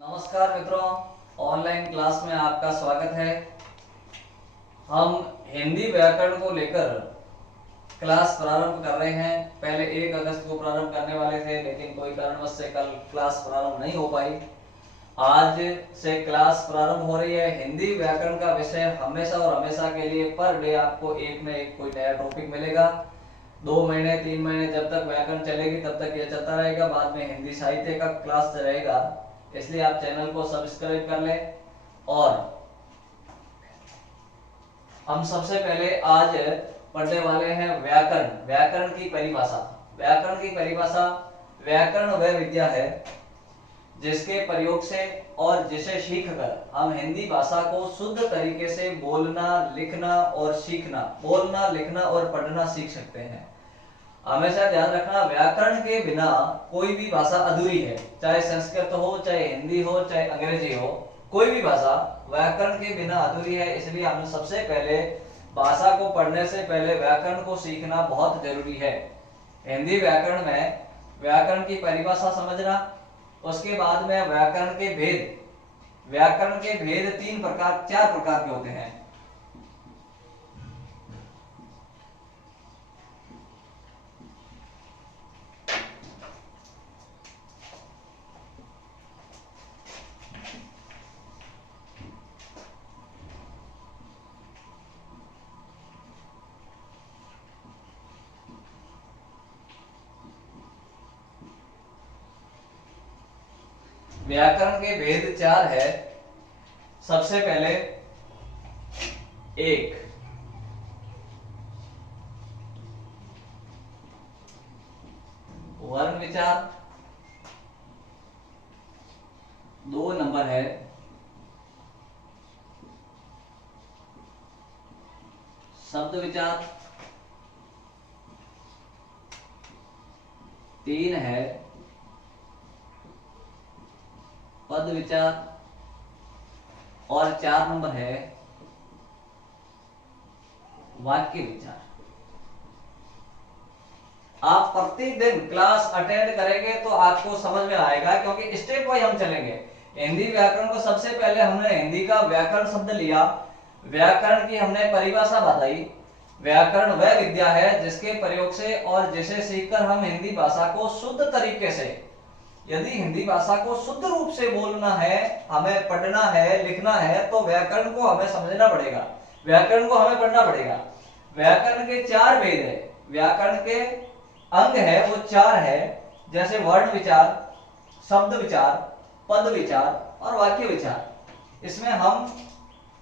नमस्कार मित्रों, online class में आपका स्वागत है। हम हिंदी व्याकरण को लेकर क्लास प्रारंभ कर रहे हैं। पहले 1 अगस्त को प्रारंभ करने वाले थे, लेकिन कोई कारणवश से कल क्लास प्रारंभ नहीं हो पाई। आज से क्लास प्रारंभ हो रही है। हिंदी व्याकरण का विषय हमेशा और हमेशा के लिए पर डे आपको एक न एक कोई नया टॉपिक मिलेगा। 2 महीने 3 महीने जब तक व्याकरण चलेगी तब तक ये चलता रहेगा। बाद में हिंदी साहित्य का क्लास रहेगा, इसलिए आप चैनल को सब्सक्राइब कर लें। और हम सबसे पहले आज पढ़ने वाले हैं व्याकरण। व्याकरण की परिभाषा। व्याकरण की परिभाषा, व्याकरण वह विद्या है जिसके प्रयोग से और जिसे सीखकर हम हिंदी भाषा को शुद्ध तरीके से बोलना, लिखना और सीखना, बोलना, लिखना और पढ़ना सीख सकते हैं। हमेशा ध्यान रखना, व्याकरण के बिना कोई भी भाषा अधूरी है। चाहे संस्कृत हो, चाहे हिंदी हो, चाहे अंग्रेजी हो, कोई भी भाषा व्याकरण के बिना अधूरी है। इसलिए हमें सबसे पहले भाषा को पढ़ने से पहले व्याकरण को सीखना बहुत जरूरी है। हिंदी व्याकरण में व्याकरण की परिभाषा समझना, उसके बाद में व्याकरण के भेद। व्याकरण के भेद 4 प्रकार के होते हैं। व्याकरण के भेद 4 है। सबसे पहले 1 वर्ण विचार, 2 नंबर है शब्द विचार, 3 है पद विचार और 4 नंबर है वाक्य विचार। आप प्रतिदिन क्लास अटेंड करेंगे तो आपको समझ में आएगा, क्योंकि स्टेप वाइज हम चलेंगे। हिंदी व्याकरण को सबसे पहले हमने हिंदी का व्याकरण शब्द लिया, व्याकरण की हमने परिभाषा बताई। व्याकरण वह विद्या है जिसके प्रयोग से और जिसे सीखकर हम हिंदी भाषा को शुद्ध तरीके से, यदि हिंदी भाषा को शुद्ध रूप से बोलना है, हमें पढ़ना है, लिखना है, तो व्याकरण को हमें समझना पड़ेगा, व्याकरण को हमें पढ़ना पड़ेगा। व्याकरण के 4 भेद है, व्याकरण के अंग है वो 4 है, जैसे वर्ण विचार, शब्द विचार, पद विचार और वाक्य विचार। इसमें हम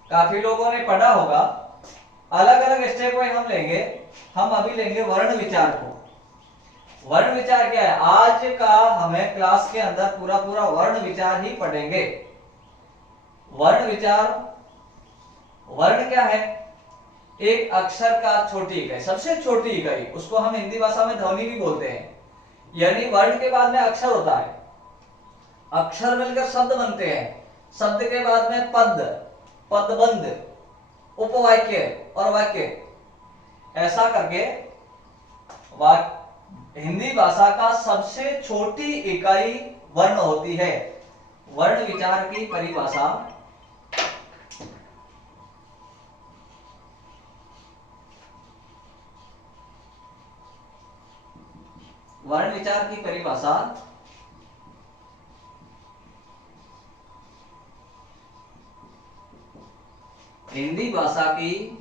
काफी लोगों ने पढ़ा होगा, अलग अलग स्टेप में हम लेंगे। हम अभी लेंगे वर्ण विचार को। वर्ण विचार क्या है? आज का हमें क्लास के अंदर पूरा वर्ण विचार ही पढ़ेंगे। वर्ण विचार, वर्ण क्या है? एक अक्षर का छोटी इकाई, सबसे छोटी इकाई, उसको हम हिंदी भाषा में ध्वनि भी बोलते हैं। यानी वर्ण के बाद में अक्षर होता है, अक्षर मिलकर शब्द बनते हैं, शब्द के बाद में पद, पदबंध, उपवाक्य और वाक्य। ऐसा करके हिंदी भाषा का सबसे छोटी इकाई वर्ण होती है। वर्ण विचार की परिभाषा, वर्ण विचार की परिभाषा हिंदी भाषा की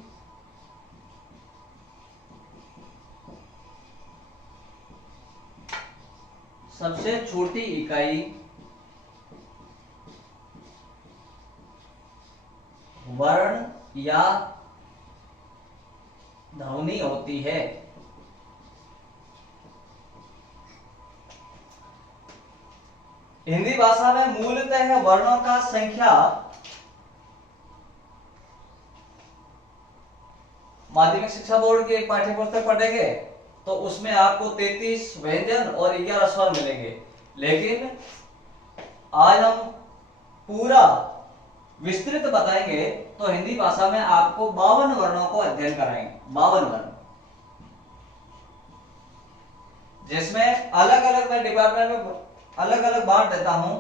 सबसे छोटी इकाई वर्ण या ध्वनि होती है। हिंदी भाषा में मूलतः वर्णों का संख्या, माध्यमिक शिक्षा बोर्ड की एक पाठ्य पुस्तक पढ़ेंगे तो उसमें आपको 33 व्यंजन और 11 स्वर मिलेंगे। लेकिन आज हम पूरा विस्तृत बताएंगे तो हिंदी भाषा में आपको 52 वर्णों को अध्ययन कराएंगे। 52 वर्ण, जिसमें अलग अलग मैं डिपार्टमेंट में अलग अलग बांट देता हूं।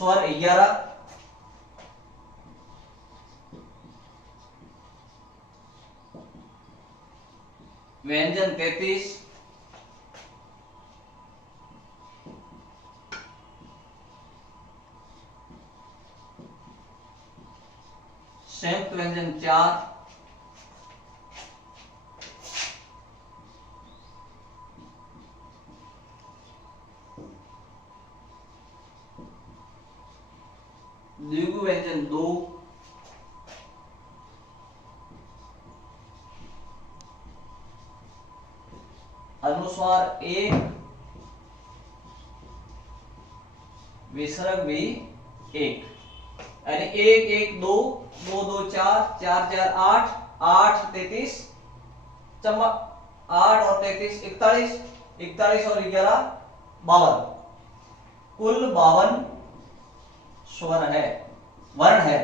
स्वर 11, व्यंजन 33, संयुक्त व्यंजन 4, द्विगु व्यंजन 2, अनुस्वार 1, विसर्ग भी 1, यानी 1 1 2 2 2 4 4 4 8 8 33 चम्मा 8 और 33 41 41 और 11 52, कुल 52 स्वर है, वर्ण है।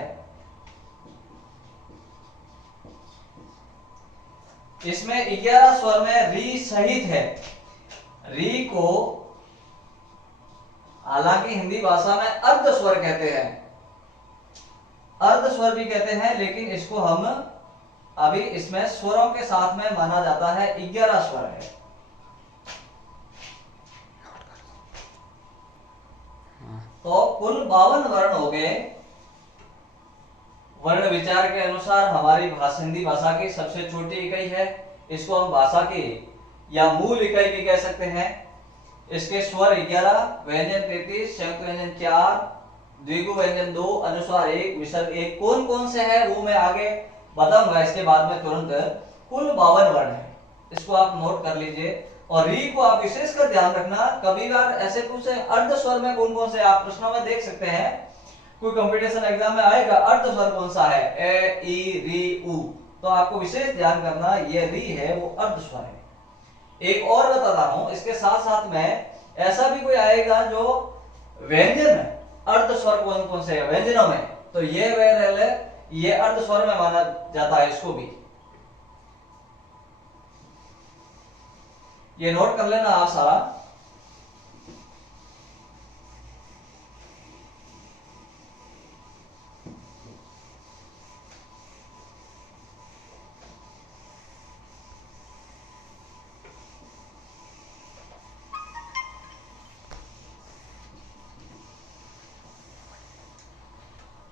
इसमें 11 स्वर में री सहित है। री को हालांकि हिंदी भाषा में अर्ध स्वर कहते हैं, अर्ध स्वर भी कहते हैं, लेकिन इसको हम अभी इसमें स्वरों के साथ में माना जाता है। 11 स्वर है। तो कुल 52 वर्ण हो गए। वर्ण विचार के अनुसार हमारी भाषा हिंदी भाषा की सबसे छोटी इकाई है। इसको हम भाषा की या मूल इकाई भी कह सकते हैं। इसके स्वर 11, व्यंजन 33, संयुक्त व्यंजन 4, द्विगु व्यंजन 2, अनुस्वार 1, विसर्ग 1। कौन कौन से है वो मैं आगे बताऊंगा इसके बाद में तुरंत। कुल 52 वर्ण है, इसको आप नोट कर लीजिए। और री को आप विशेषकर ध्यान रखना, कभी बार ऐसे पूछे अर्ध स्वर में कौन कौन से, आप प्रश्नों में देख सकते हैं, कोई कंपटीशन एग्जाम में आएगा अर्ध स्वर कौन सा है, ए ई री उ, तो आपको विशेष ध्यान करना ये री है वो अर्ध स्वर है। एक और बता रहा हूं, इसके साथ साथ में ऐसा भी कोई आएगा जो व्यंजन अर्ध स्वर कौन कौन से है व्यंजनों में, तो ये अर्ध स्वर में माना जाता है। इसको भी ये नोट कर लेना आप सारा।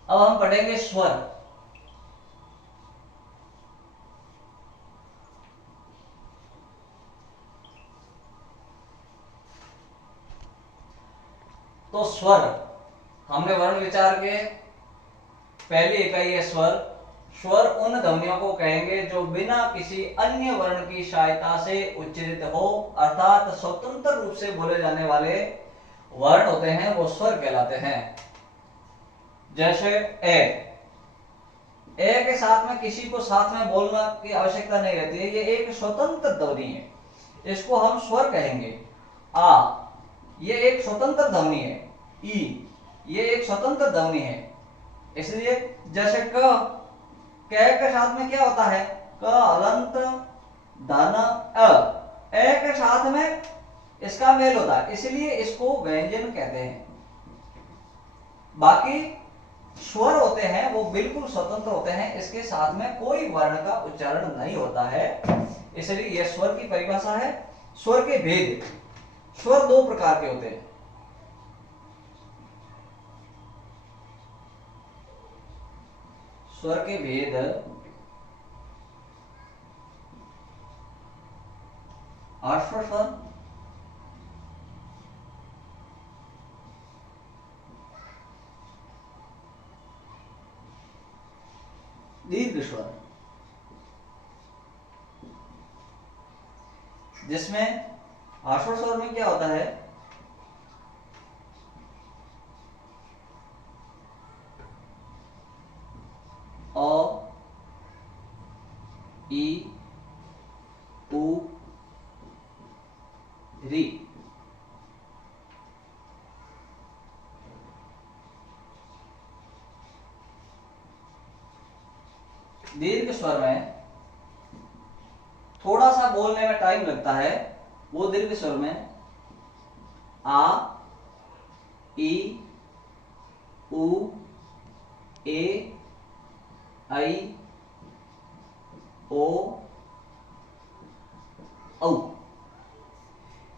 अब हम पढ़ेंगे स्वर। तो स्वर हमने वर्ण विचार के पहली इकाई है स्वर। स्वर उन ध्वनियों को कहेंगे जो बिना किसी अन्य वर्ण की सहायता से उच्चारित हो, अर्थात स्वतंत्र रूप से बोले जाने वाले वर्ण होते हैं वो स्वर कहलाते हैं। जैसे ए के साथ में किसी को साथ में बोलना की आवश्यकता नहीं रहती है, ये एक स्वतंत्र ध्वनि है, इसको हम स्वर कहेंगे। आ ये एक स्वतंत्र ध्वनि है। ई ये एक स्वतंत्र ध्वनि है। इसलिए जैसे क के साथ में क्या होता है, क अलंत धन ए के साथ में इसका मेल होता है, इसलिए इसको व्यंजन कहते हैं। बाकी स्वर होते हैं वो बिल्कुल स्वतंत्र होते हैं, इसके साथ में कोई वर्ण का उच्चारण नहीं होता है, इसलिए यह स्वर की परिभाषा है। स्वर के भेद, स्वर दो प्रकार के होते हैं। स्वर के भेद आश्व स्वर, दीर्घ स्वर, जिसमें आश्व स्वर में क्या होता है, अ ई उ री। दीर्घ स्वर में थोड़ा सा बोलने में टाइम लगता है, वो दीर्घ स्वर में आ ई उ ए आई ओ औ।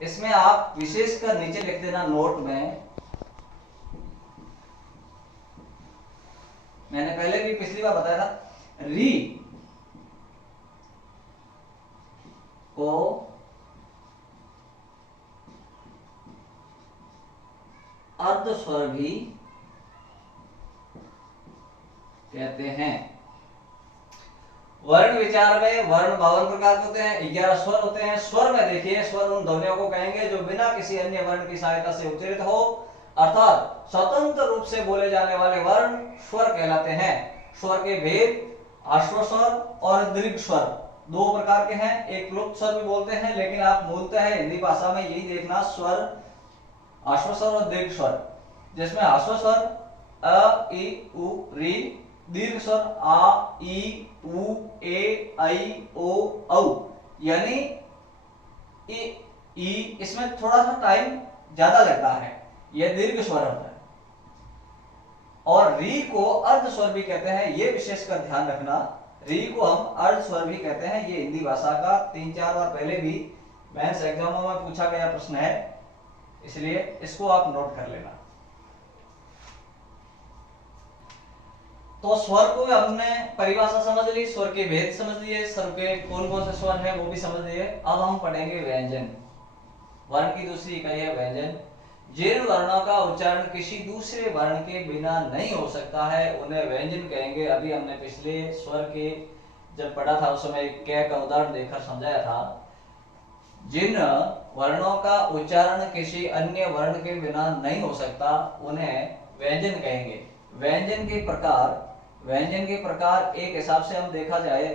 इसमें आप विशेषकर नीचे लिख देना नोट में, मैंने पहले भी पिछली बार बताया था, री को अर्ध स्वर भी कहते हैं। वर्ण विचार में वर्ण 52 प्रकार के होते हैं, 11 स्वर होते हैं। स्वर में देखिए, स्वर उन ध्वनियों को कहेंगे जो बिना किसी अन्य वर्ण की सहायता से उच्चारित हो, अर्थात स्वतंत्र रूप से बोले जाने वाले वर्ण स्वर कहलाते हैं। स्वर के भेद आश्व स्वर और दीर्घ स्वर दो प्रकार के हैं। एक क्लुप्त स्वर भी बोलते हैं, लेकिन आप मूलतः हिंदी भाषा में यही देखना, स्वर आश्व स्वर और दीर्घ स्वर, जिसमें आश्व स्वर अ इ उ री, दीर्घ स्वर आ ई उ ए आई ओ औ, यानी ई इसमें थोड़ा सा टाइम ज्यादा लगता है, यह दीर्घ स्वर होता है। और री को अर्ध स्वर भी कहते हैं, ये विशेषकर ध्यान रखना, री को हम अर्ध स्वर भी कहते हैं। ये हिंदी भाषा का 3-4 बार पहले भी मेंस एग्जामों में पूछा गया प्रश्न है, इसलिए इसको आप नोट कर लेना। तो स्वर को हमने परिभाषा समझ ली, स्वर के भेद समझ लिए, स्वर के कौन कौन से स्वर हैं वो भी समझ लिए। अब हम पढ़ेंगे व्यंजन। वर्ण की दूसरी इकाई है व्यंजन। जिन वर्णों का उच्चारण किसी दूसरे वर्ण के बिना नहीं हो सकता है उन्हें व्यंजन कहेंगे। अभी हमने पिछले स्वर के जब पढ़ा था उस समय क का उदाहरण देकर समझाया था। जिन वर्णों का उच्चारण किसी अन्य वर्ण के बिना नहीं हो सकता उन्हें व्यंजन कहेंगे। व्यंजन के प्रकार एक हिसाब से हम देखा जाए,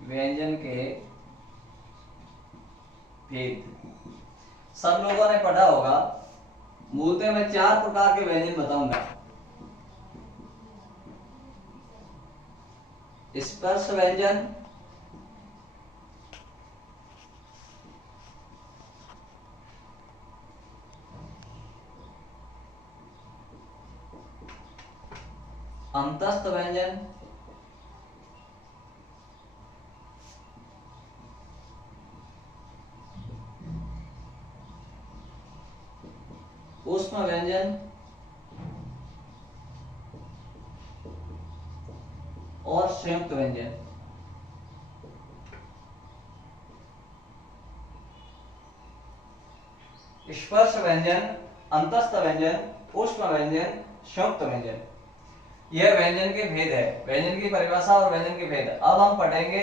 व्यंजन के भेद सब लोगों ने पढ़ा होगा। मूलतः मैं 4 प्रकार के व्यंजन बताऊंगा। स्पर्श व्यंजन, अंतस्थ व्यंजन, ऊष्म व्यंजन और संयुक्त व्यंजन। स्पर्श व्यंजन, अंतस्थ व्यंजन, ऊष्म व्यंजन, संयुक्त व्यंजन, यह व्यंजन के भेद है। व्यंजन की परिभाषा और व्यंजन के भेद अब हम पढ़ेंगे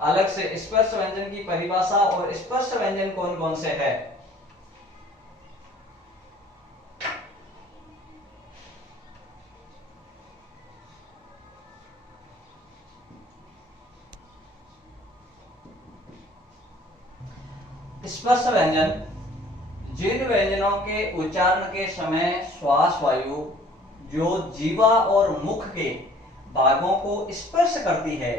अलग से। स्पर्श व्यंजन की परिभाषा और स्पर्श व्यंजन कौन कौन से है। स्पर्श व्यंजन जिन व्यंजनों के उच्चारण के समय श्वास वायु जो जीवा और मुख के भागों को स्पर्श करती है,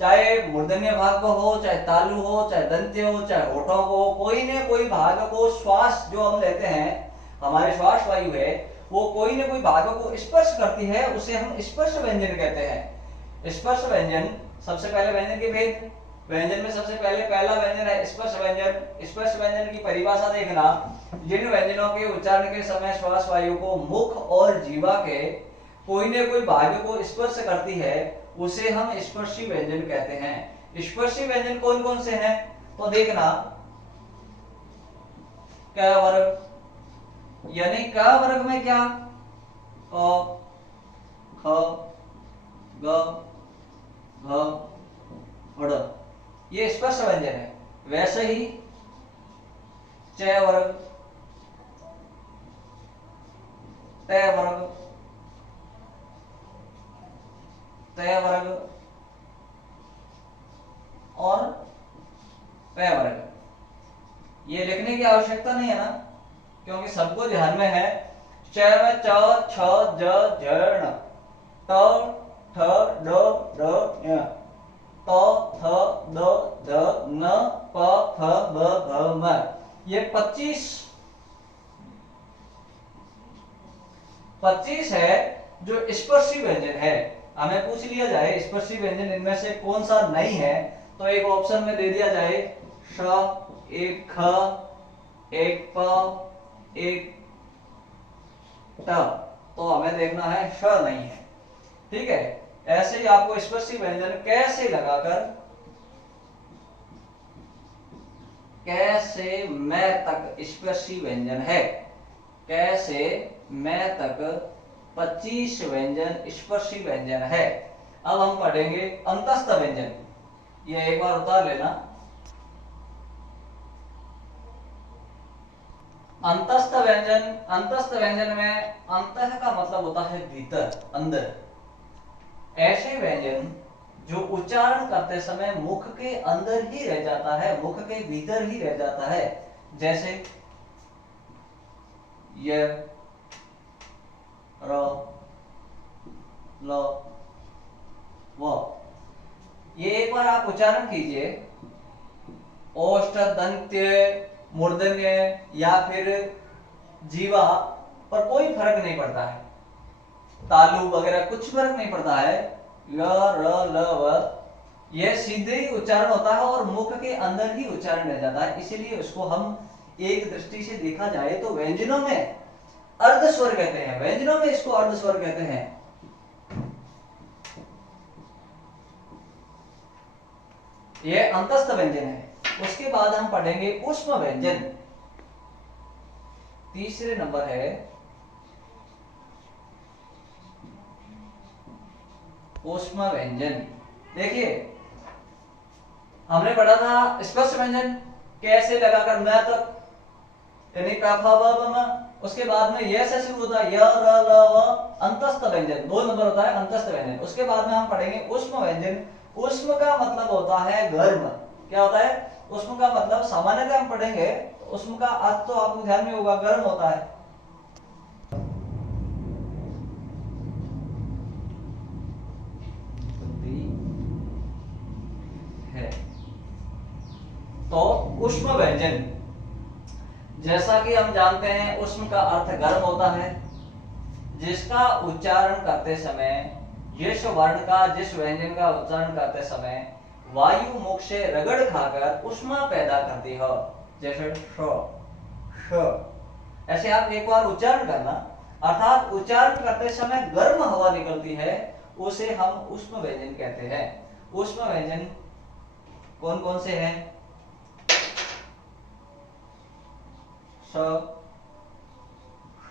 चाहे मूर्धन्य भाग को हो, चाहे तालु हो, चाहे दंत्य हो, चाहे होठों को, कोई न कोई भाग को श्वास जो हम लेते हैं, हमारे श्वास वायु है, वो कोई न कोई भाग को स्पर्श करती है, उसे हम स्पर्श व्यंजन कहते हैं। स्पर्श व्यंजन, सबसे पहले व्यंजन के भेद। व्यंजन में सबसे पहले पहला व्यंजन है स्पर्श व्यंजन। स्पर्श व्यंजन की परिभाषा देखना, जिन व्यंजनों के उच्चारण के समय श्वास वायु को मुख और जीवा के कोई न कोई भाग को स्पर्श करती है, उसे हम स्पर्शी व्यंजन कहते हैं। स्पर्शी व्यंजन कौन कौन से हैं तो देखना, क वर्ग, यानी क वर्ग में क्या, क ख ग घ ड़, ये स्पर्श व्यंजन है। वैसे ही च वर्ग, त वर्ग, त वर्ग और प वर्ग। ये लिखने की आवश्यकता नहीं है ना, क्योंकि सबको ध्यान में है। च में च छ ज झ ण, ट ठ ड ढ ञ, त थ द ध न प फ ब भ म, ये 25 25 है जो स्पर्शी व्यंजन है। हमें पूछ लिया जाए स्पर्शी व्यंजन इनमें से कौन सा नहीं है, तो एक ऑप्शन में दे दिया जाए श, एक ख, एक प, एक ट, तो हमें देखना है श नहीं है। ठीक है, ऐसे ही आपको स्पर्शी व्यंजन कैसे लगाकर कैसे मैं तक स्पर्शी व्यंजन है, कैसे मैं तक 25 व्यंजन स्पर्शी व्यंजन है। अब हम पढ़ेंगे अंतस्थ व्यंजन। ये एक बार उतार लेना। अंतस्थ व्यंजन, अंतस्थ व्यंजन में अंतः का मतलब होता है भीतर, अंदर। ऐसे व्यंजन जो उच्चारण करते समय मुख के अंदर ही रह जाता है, मुख के भीतर ही रह जाता है, जैसे य, र, ल, व। ये एक बार आप उच्चारण कीजिए। ओष्ठ, दंत्य, मूर्धन्य या फिर जीवा पर कोई फर्क नहीं पड़ता है, तालु वगैरह कुछ फर्क नहीं पड़ता है। ल, र, ल, व यह सीधे ही उच्चारण होता है और मुख के अंदर ही उच्चारण रह जाता है। इसीलिए उसको हम एक दृष्टि से देखा जाए तो व्यंजनों में अर्ध स्वर कहते हैं, व्यंजनों में इसको अर्ध स्वर कहते हैं। यह अंतस्थ व्यंजन है। उसके बाद हम पढ़ेंगे ऊष्म व्यंजन। तीसरे नंबर है ऊष्म व्यंजन। देखिए हमने पढ़ा था स्पष्ट व्यंजन कैसे लगाकर मैं तक, यानी क ख ब म, उसके बाद में य से शुरू होता है य, र, ल, व, अंतस्थ व्यंजन 2 नंबर होता है अंतस्थ व्यंजन। उसके बाद में हम पढ़ेंगे ऊष्म व्यंजन। ऊष्म का मतलब होता है गर्म। क्या होता है ऊष्म का मतलब? सामान्यतः हम पढ़ेंगे ऊष्म का अर्थ तो आपको ध्यान में होगा, गर्म होता है। तो ऊष्म व्यंजन, जैसा कि हम जानते हैं ऊष्म का अर्थ गर्म होता है, जिसका उच्चारण करते समय जिस वर्ण का, जिस व्यंजन का उच्चारण करते समय वायु मुख से रगड़ खाकर ऊष्मा पैदा करती हो, जैसे श, श। ऐसे आप एक बार उच्चारण करना, अर्थात उच्चारण करते समय गर्म हवा निकलती है, उसे हम ऊष्म व्यंजन कहते हैं। ऊष्म व्यंजन कौन कौन से हैं? श, श,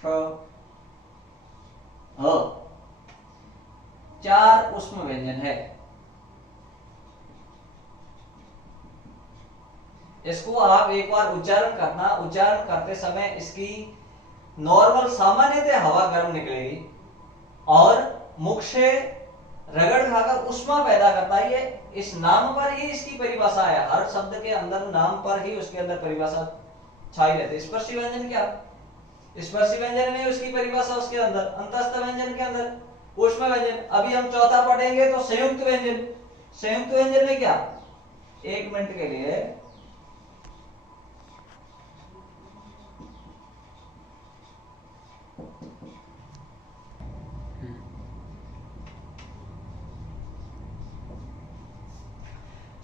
श, ह। 4 ऊष्म व्यंजन है। इसको आप एक बार उच्चारण करना, उच्चारण करते समय इसकी नॉर्मल सामान्यतः हवा गर्म निकलेगी और मुख से रगड़ खाकर ऊष्मा पैदा करता है। ये इस नाम पर ही इसकी परिभाषा है, हर शब्द के अंदर नाम पर ही उसके अंदर परिभाषा छाई रहती है। स्पर्शी व्यंजन क्या? स्पर्शी व्यंजन में उसकी परिभाषा उसके अंदर, अंतस्थ व्यंजन के अंदर ऊष्म व्यंजन। अभी हम चौथा पढ़ेंगे तो संयुक्त व्यंजन। संयुक्त व्यंजन में क्या? 1 मिनट के लिए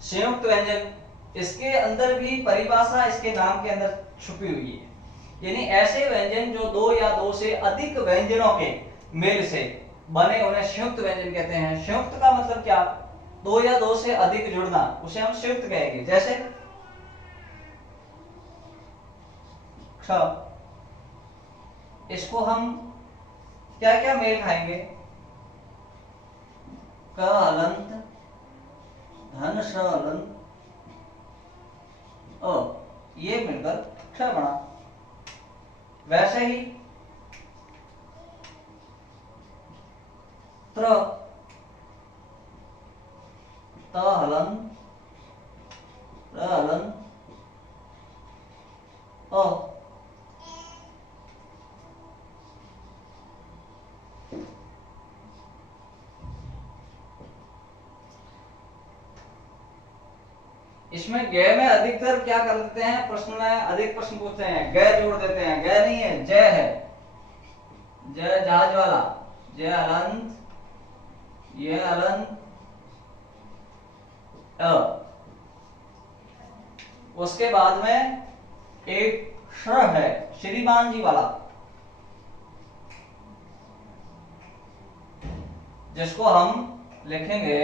संयुक्त व्यंजन, इसके अंदर भी परिभाषा इसके नाम के अंदर छुपी हुई है। यानी ऐसे व्यंजन जो 2 या 2 से अधिक व्यंजनों के मेल से बने, उन्हें संयुक्त व्यंजन कहते हैं। संयुक्त का मतलब क्या? 2 या 2 से अधिक जुड़ना, उसे हम संयुक्त कहेंगे। जैसे क्ष, इसको हम क्या क्या मेल खाएंगे? क हलंत, धन श हलंत, अ, ये मिलकर क्ष बना। वैसे ही त्र, त हलंत, र हलंत, अ। इसमें ग में अधिकतर क्या कर देते हैं, प्रश्न में अधिक प्रश्न पूछते हैं ग जोड़ देते हैं। ग नहीं है, जय है, जय जहाज वाला, जय अनंत, ये अनंत उसके बाद में एक श्र है, श्रीमान जी वाला, जिसको हम लिखेंगे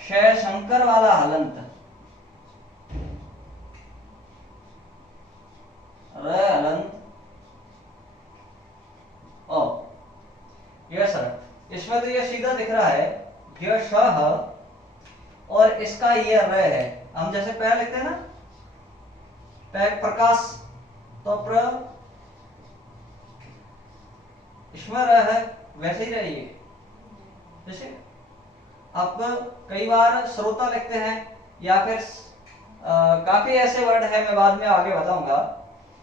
शय शंकर वाला हलंत, रे हलंत ओ। यह सर इसमें तो ये सीधा दिख रहा है, यह श और इसका ये र है। हम जैसे पैर लिखते हैं ना, पैर प्रकाश, तो प्र इसमें र है, वैसे ही रहिए। जैसे आप कई बार श्रोता लिखते हैं या फिर काफी ऐसे वर्ड है, मैं बाद में आगे बताऊंगा,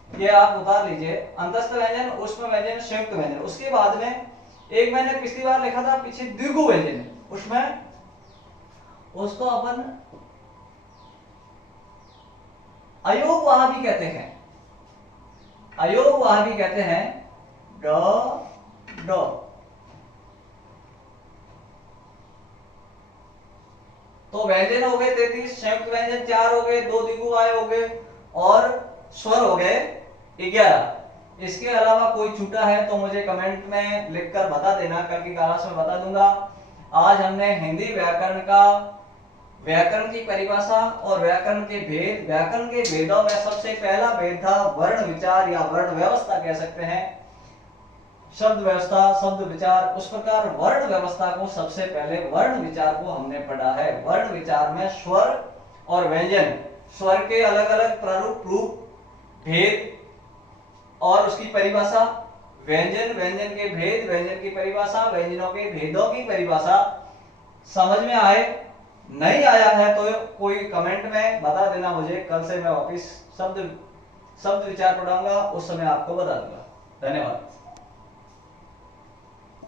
ये आप उतार लीजिए। अंतस्थ व्यंजन, उष्म व्यंजन, संयुक्त व्यंजन। उसके बाद में एक मैंने पिछली बार लिखा था पीछे द्विगु व्यंजन, उसमें उसको अपन अयोगवाह भी कहते हैं, अयोगवाह भी कहते हैं, ड ड। तो व्यंजन हो गए 33, संयुक्त व्यंजन 4 हो गए, 2 द्विगु आय हो गए और स्वर हो गए 11। इसके अलावा कोई छूटा है तो मुझे कमेंट में लिखकर बता देना, कल की क्लास में बता दूंगा। आज हमने हिंदी व्याकरण का, व्याकरण की परिभाषा और व्याकरण के भेद, व्याकरण के भेदों में सबसे पहला भेद था वर्ण विचार या वर्ण व्यवस्था कह सकते हैं, शब्द व्यवस्था, शब्द विचार। उस प्रकार वर्ण व्यवस्था को सबसे पहले वर्ण विचार को हमने पढ़ा है। वर्ण विचार में स्वर और व्यंजन, स्वर के अलग अलग प्रारूप, रूप, भेद और उसकी परिभाषा, व्यंजन, व्यंजन के भेद, व्यंजन की परिभाषा, व्यंजनों के भेदों की परिभाषा समझ में आए। नहीं आया है तो कोई कमेंट में बता देना मुझे, कल से मैं वापिस शब्द विचार पढ़ाऊंगा, उस समय आपको बता दूंगा। धन्यवाद।